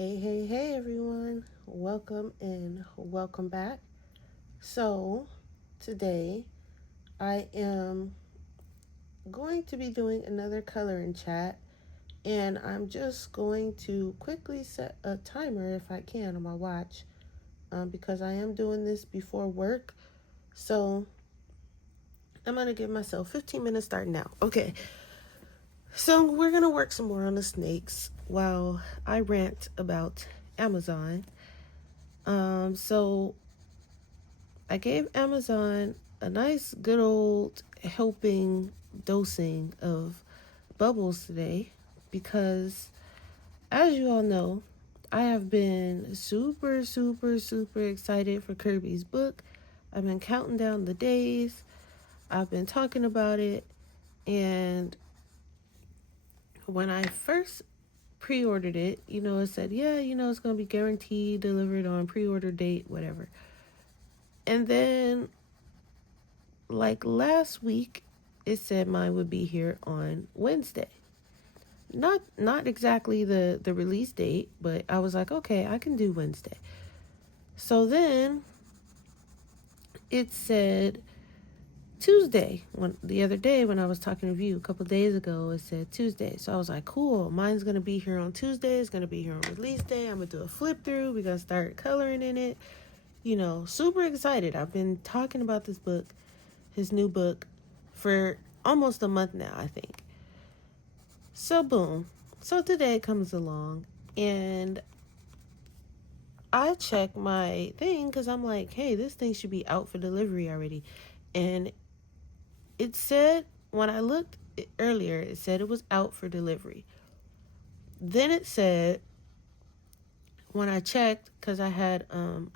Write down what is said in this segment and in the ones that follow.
Hey everyone. Welcome and welcome back. So, today I am going to be doing another coloring chat, and I'm just going to quickly set a timer if I can on my watch because I am doing this before work. So, I'm going to give myself 15 minutes starting now. Okay. So, we're going to work some more on the snakes while I rant about Amazon. So I gave Amazon a nice, good old helping dosing of bubbles today because, as you all know, I have been super excited for Kirby's book. I've been counting down the days. I've been talking about it. And when I first pre-ordered it, it said, yeah, it's going to be guaranteed delivered on pre-order date, whatever. And then like last week, it said mine would be here on Wednesday. Not exactly the release date, but I was like, okay, I can do Wednesday. So then it said Tuesday. The other day when I was talking to you a couple days ago, it said Tuesday. So I was like, cool, mine's gonna be here on Tuesday. It's gonna be here on release day. I'm gonna do a flip through. We're gonna start coloring in it. Super excited. I've been talking about this book, his new book, for almost a month now, I think. So boom. So today comes along and I check my thing because I'm like, hey, this thing should be out for delivery already. And it said, when I looked earlier, it said it was out for delivery. Then it said, when I checked, because I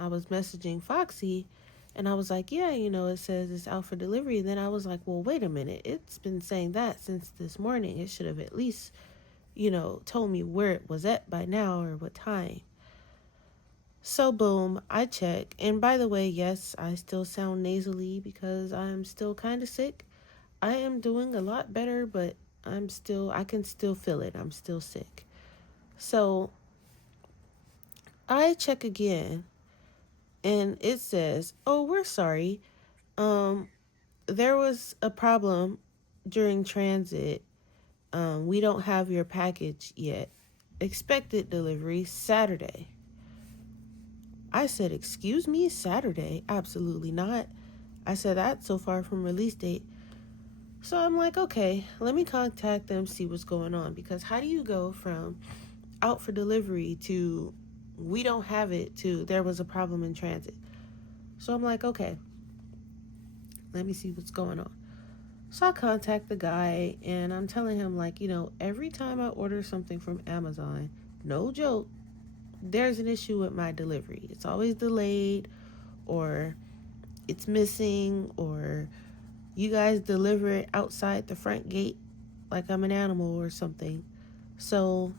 was messaging Foxy, and I was like, yeah, it says it's out for delivery. Then I was like, well, wait a minute. It's been saying that since this morning. It should have at least, told me where it was at by now or what time. So boom, I check. And by the way, yes, I still sound nasally because I'm still kind of sick. I am doing a lot better, but I can still feel it. I'm still sick. So I check again and it says, oh, we're sorry. There was a problem during transit. We don't have your package yet. Expected delivery Saturday. I said, excuse me, Saturday? Absolutely not. I said, that's so far from release date. So I'm like, okay, let me contact them, see what's going on. Because how do you go from out for delivery to we don't have it to there was a problem in transit? So I'm like, okay, let me see what's going on. So I contact the guy and I'm telling him, like, every time I order something from Amazon, no joke, there's an issue with my delivery. It's always delayed, or it's missing, or you guys deliver it outside the front gate like I'm an animal or something. So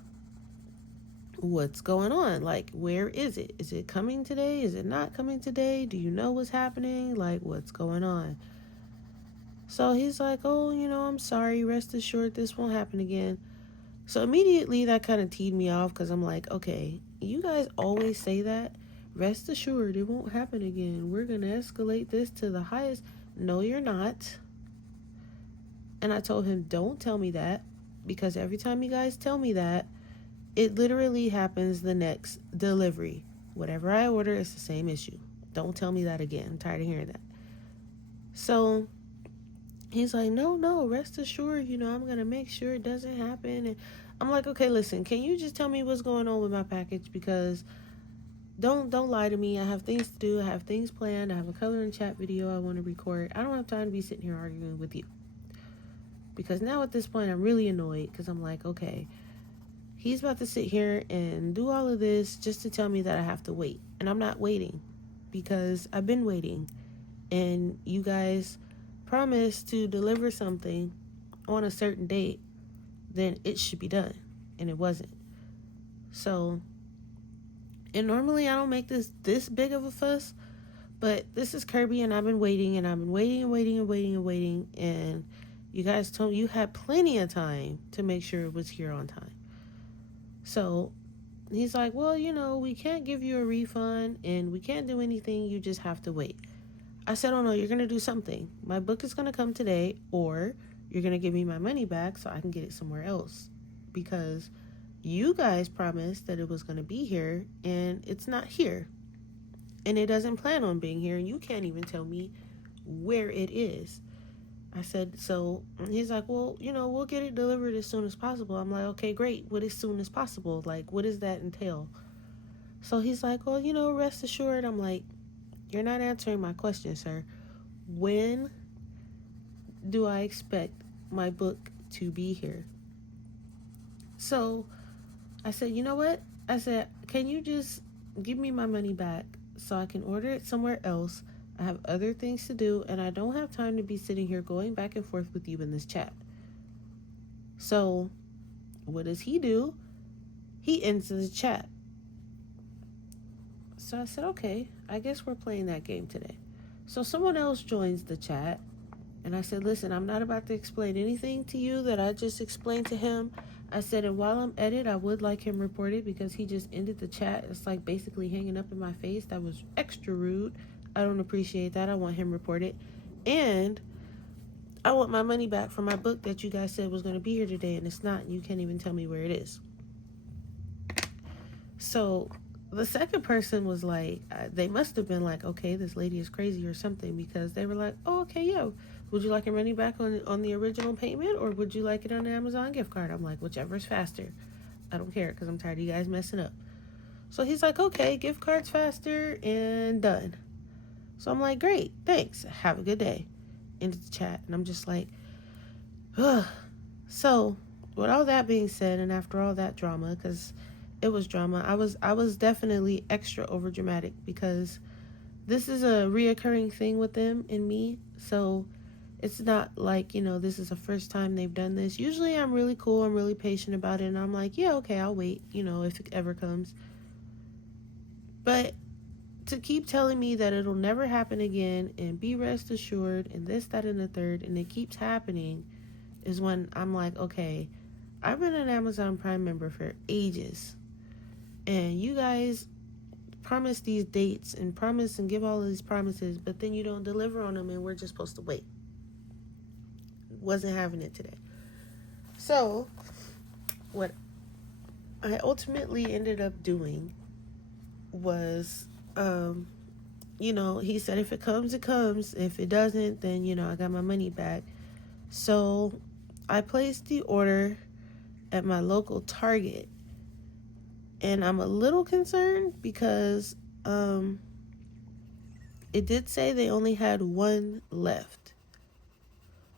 what's going on? Like, where is it? Is it coming today? Is it not coming today? Do you know what's happening? Like, what's going on? So he's like, oh, I'm sorry. Rest assured this won't happen again. So immediately that kind of teed me off because I'm like, okay, you guys always say that. Rest assured it won't happen again. We're going to escalate this to the highest. No, you're not. And I told him, don't tell me that, because every time you guys tell me that, it literally happens the next delivery. Whatever I order, it's the same issue. Don't tell me that again. I'm tired of hearing that. So he's like, no, rest assured, I'm going to make sure it doesn't happen. And I'm like, okay, listen, can you just tell me what's going on with my package? Because don't lie to me. I have things to do. I have things planned. I have a color and chat video I want to record. I don't have time to be sitting here arguing with you. Because now at this point, I'm really annoyed because I'm like, okay, he's about to sit here and do all of this just to tell me that I have to wait. And I'm not waiting because I've been waiting. And you guys promised to deliver something on a certain date, then it should be done. And it wasn't. So, and normally I don't make this big of a fuss, but this is Kirby and I've been waiting and I've been waiting. And you guys told me you had plenty of time to make sure it was here on time. So he's like, well, we can't give you a refund and we can't do anything. You just have to wait. I said, oh no, you're going to do something. My book is going to come today, or you're going to give me my money back so I can get it somewhere else. Because you guys promised that it was going to be here and it's not here. And it doesn't plan on being here. And you can't even tell me where it is. I said, so he's like, well, we'll get it delivered as soon as possible. I'm like, okay, great. What as soon as possible? Like, what does that entail? So he's like, well, rest assured. I'm like, you're not answering my question, sir. When do I expect my book to be here? So I said, you know what? I said, can you just give me my money back so I can order it somewhere else? I have other things to do, and I don't have time to be sitting here going back and forth with you in this chat. So what does he do? He ends the chat. So I said, okay, I guess we're playing that game today. So someone else joins the chat, and I said, listen, I'm not about to explain anything to you that I just explained to him. I said, and while I'm at it, I would like him reported because he just ended the chat. It's like basically hanging up in my face. That was extra rude. I don't appreciate that. I want him reported. And I want my money back for my book that you guys said was going to be here today, and it's not. And you can't even tell me where it is. So the second person was like, they must have been like, okay, this lady is crazy or something, because they were like, oh, okay, yeah. Would you like your money back on the original payment, or would you like it on the Amazon gift card? I'm like, whichever is faster. I don't care, because I'm tired of you guys messing up. So he's like, okay, gift card's faster, and done. So I'm like, great, thanks. Have a good day. Into the chat. And I'm just like, ugh. So with all that being said, and after all that drama, because it was drama, I was definitely extra over dramatic, because this is a reoccurring thing with them and me. So it's not like, this is the first time they've done this. Usually I'm really cool. I'm really patient about it. And I'm like, yeah, okay, I'll wait, if it ever comes. But to keep telling me that it'll never happen again and be rest assured and this, that, and the third, and it keeps happening, is when I'm like, okay, I've been an Amazon Prime member for ages. And you guys promise these dates and promise and give all of these promises, but then you don't deliver on them, and we're just supposed to wait. Wasn't having it today. So what I ultimately ended up doing was, he said if it comes, it comes. If it doesn't, then, I got my money back. So I placed the order at my local Target. And I'm a little concerned because it did say they only had one left.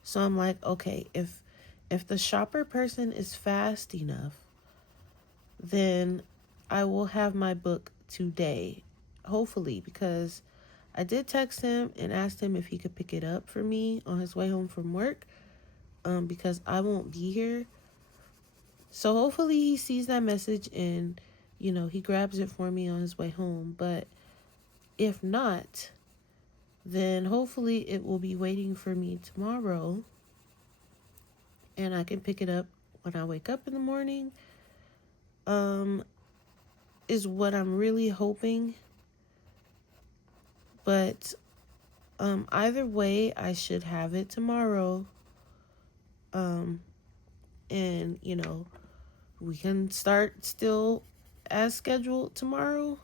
So I'm like, okay, if the shopper person is fast enough, then I will have my book today, hopefully, because I did text him and asked him if he could pick it up for me on his way home from work, because I won't be here. So hopefully he sees that message and, he grabs it for me on his way home. But if not, then hopefully it will be waiting for me tomorrow, and I can pick it up when I wake up in the morning, is what I'm really hoping. But either way, I should have it tomorrow. And, we can start still as scheduled tomorrow.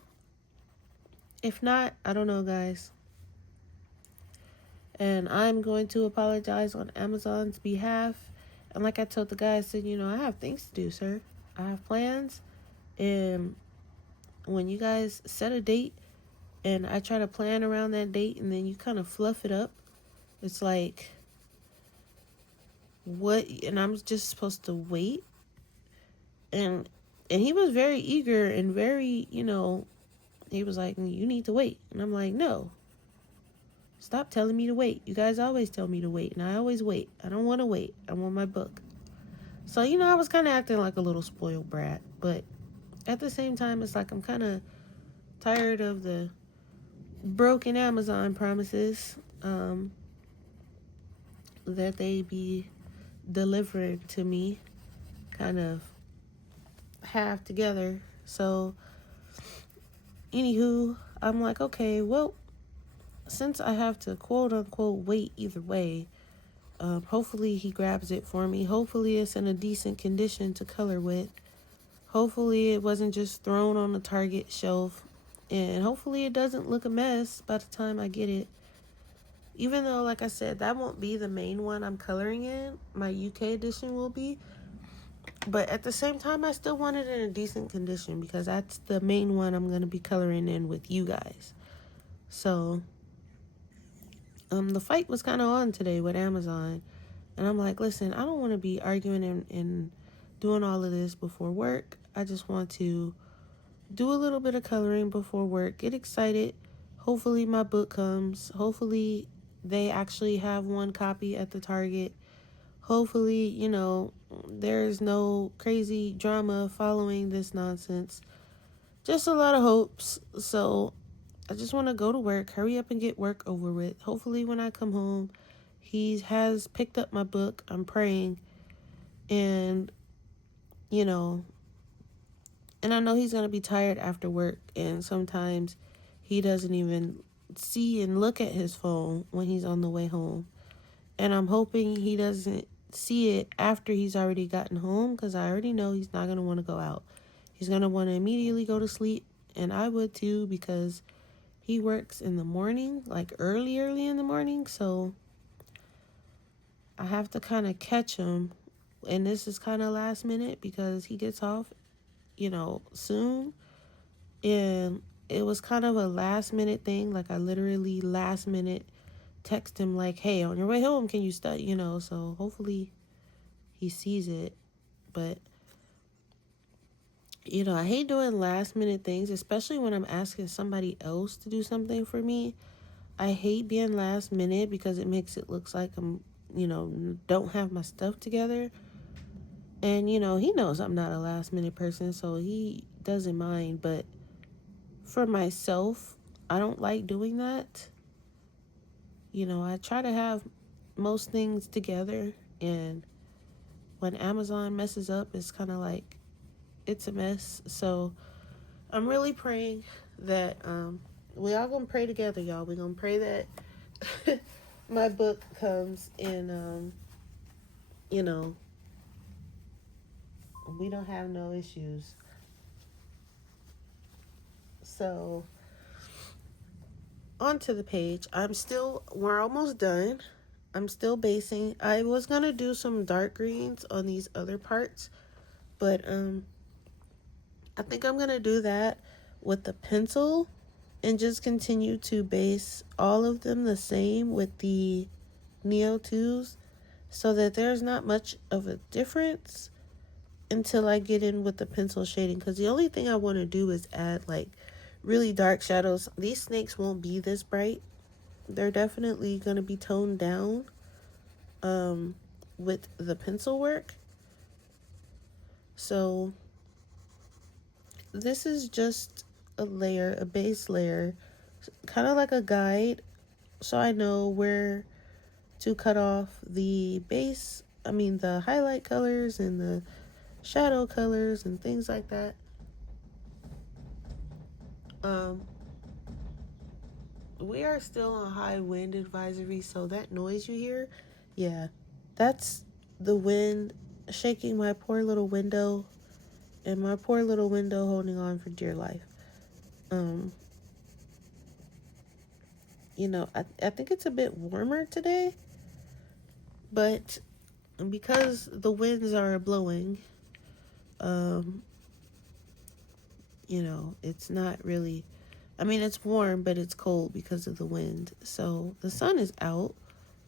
If not, I don't know, guys. And I'm going to apologize on Amazon's behalf. And like I told the guy, I said, I have things to do, sir. I have plans. And when you guys set a date and I try to plan around that date and then you kind of fluff it up, it's like, what? And I'm just supposed to wait. And he was very eager and very, he was like, you need to wait. And I'm like, no. Stop telling me to wait. You guys always tell me to wait, and I always wait. I don't want to wait. I want my book. So, I was kind of acting like a little spoiled brat. But at the same time, it's like I'm kind of tired of the broken Amazon promises that they be delivering to me kind of half together. So, anywho, I'm like, okay, well, since I have to quote unquote wait either way, hopefully he grabs it for me. Hopefully it's in a decent condition to color with. Hopefully it wasn't just thrown on the Target shelf. And hopefully it doesn't look a mess by the time I get it. Even though, like I said, that won't be the main one I'm coloring in. My UK edition will be. But at the same time, I still want it in a decent condition because that's the main one I'm going to be coloring in with you guys. So, the fight was kind of on today with Amazon. And I'm like, listen, I don't want to be arguing and doing all of this before work. I just want to do a little bit of coloring before work, get excited. Hopefully my book comes. Hopefully they actually have one copy at the Target. Hopefully, there's no crazy drama following this nonsense. Just a lot of hopes. So I just want to go to work, hurry up and get work over with. Hopefully when I come home, he has picked up my book. I'm praying. And, and I know he's going to be tired after work. And sometimes he doesn't even see and look at his phone when he's on the way home. And I'm hoping he doesn't see it after he's already gotten home, because I already know he's not going to want to go out. He's going to want to immediately go to sleep. And I would too, because he works in the morning, like early in the morning. So I have to kind of catch him. And this is kind of last minute because he gets off, soon. And it was kind of a last minute thing. Like I literally last minute text him like, hey, on your way home, can you study? So hopefully he sees it. But, I hate doing last minute things, especially when I'm asking somebody else to do something for me. I hate being last minute because it makes it look like I'm, don't have my stuff together. And, he knows I'm not a last minute person, so he doesn't mind. But for myself, I don't like doing that. I try to have most things together, and when Amazon messes up, it's kind of like it's a mess. So I'm really praying that we all gonna pray together, y'all. We're gonna pray that my book comes and we don't have no issues. So onto the page. We're almost done. I'm still basing. I was gonna do some dark greens on these other parts, but I think I'm gonna do that with the pencil and just continue to base all of them the same with the Neo 2's, so that there's not much of a difference until I get in with the pencil shading. Because the only thing I want to do is add like really dark shadows. These snakes won't be this bright. They're definitely going to be toned down with the pencil work. So this is just a base layer, kind of like a guide, so I know where to cut off the the highlight colors and the shadow colors and things like that. We are still on high wind advisory, so that noise you hear, yeah, that's the wind shaking my poor little window, and my poor little window holding on for dear life. I think it's a bit warmer today, but because the winds are blowing, it's not really, it's warm, but it's cold because of the wind. So the sun is out.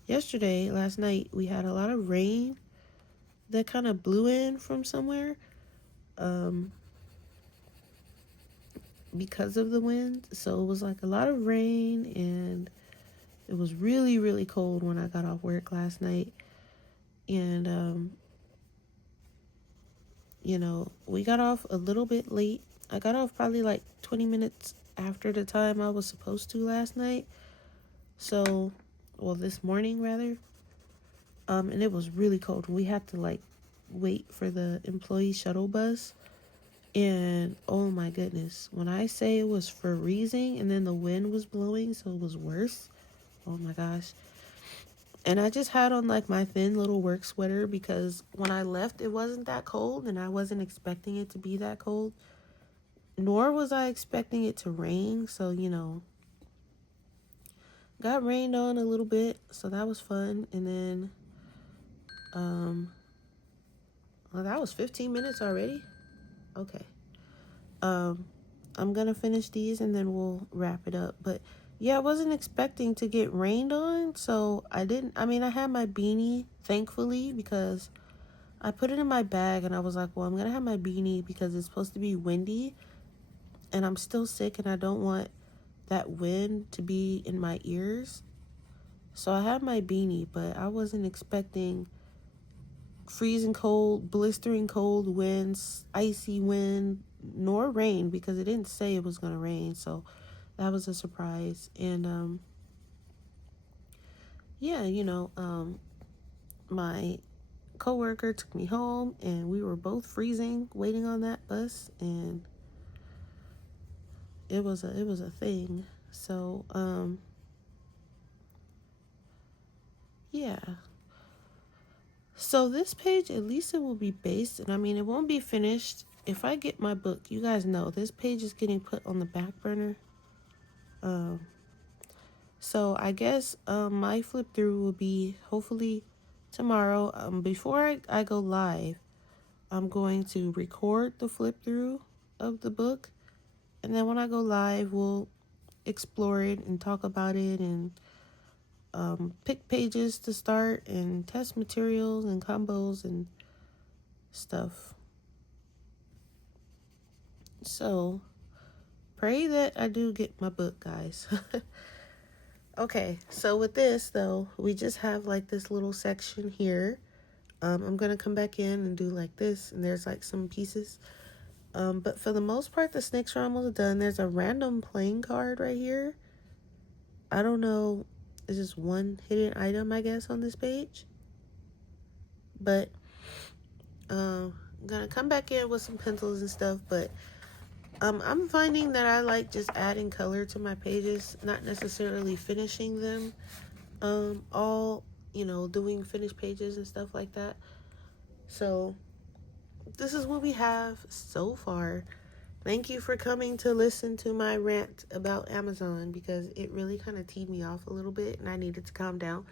Last night, we had a lot of rain that kind of blew in from somewhere because of the wind. So it was like a lot of rain, and it was really, really cold when I got off work last night. And, we got off a little bit late. I got off probably like 20 minutes after the time I was supposed to last night. So, this morning rather. And it was really cold. We had to like wait for the employee shuttle bus. And oh my goodness, when I say it was freezing and then the wind was blowing, so it was worse. Oh my gosh. And I just had on like my thin little work sweater because when I left, it wasn't that cold and I wasn't expecting it to be that cold. Nor was I expecting it to rain. So, got rained on a little bit. So that was fun. And then, well, that was 15 minutes already. Okay. Um, I'm going to finish these and then we'll wrap it up. But yeah, I wasn't expecting to get rained on. So I had my beanie, thankfully, because I put it in my bag and I was like, well, I'm going to have my beanie because it's supposed to be windy and I'm still sick and I don't want that wind to be in my ears. So I had my beanie, but I wasn't expecting freezing cold, blistering cold winds, icy wind, nor rain because it didn't say it was going to rain. So that was a surprise. And yeah, my coworker took me home and we were both freezing waiting on that bus, and it was a thing. So yeah. So this page, at least it will be based, and it won't be finished. If I get my book, you guys know this page is getting put on the back burner. So I guess my flip through will be hopefully tomorrow. Before I go live, I'm going to record the flip through of the book, and then when I go live, we'll explore it and talk about it and pick pages to start and test materials and combos and stuff. So pray that I do get my book, guys. Okay, so with this though, we just have like this little section here. I'm gonna come back in and do like this, and there's like some pieces. But for the most part, the snakes are almost done. There's a random playing card right here. I don't know. It's just one hidden item, I guess, on this page. But I'm gonna come back in with some pencils and stuff. But I'm finding that I like just adding color to my pages, not necessarily finishing them. All doing finished pages and stuff like that. So this is what we have so far. Thank you for coming to listen to my rant about Amazon because it really kind of teed me off a little bit and I needed to calm down.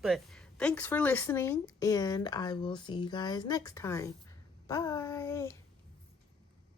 But thanks for listening, and I will see you guys next time. Bye.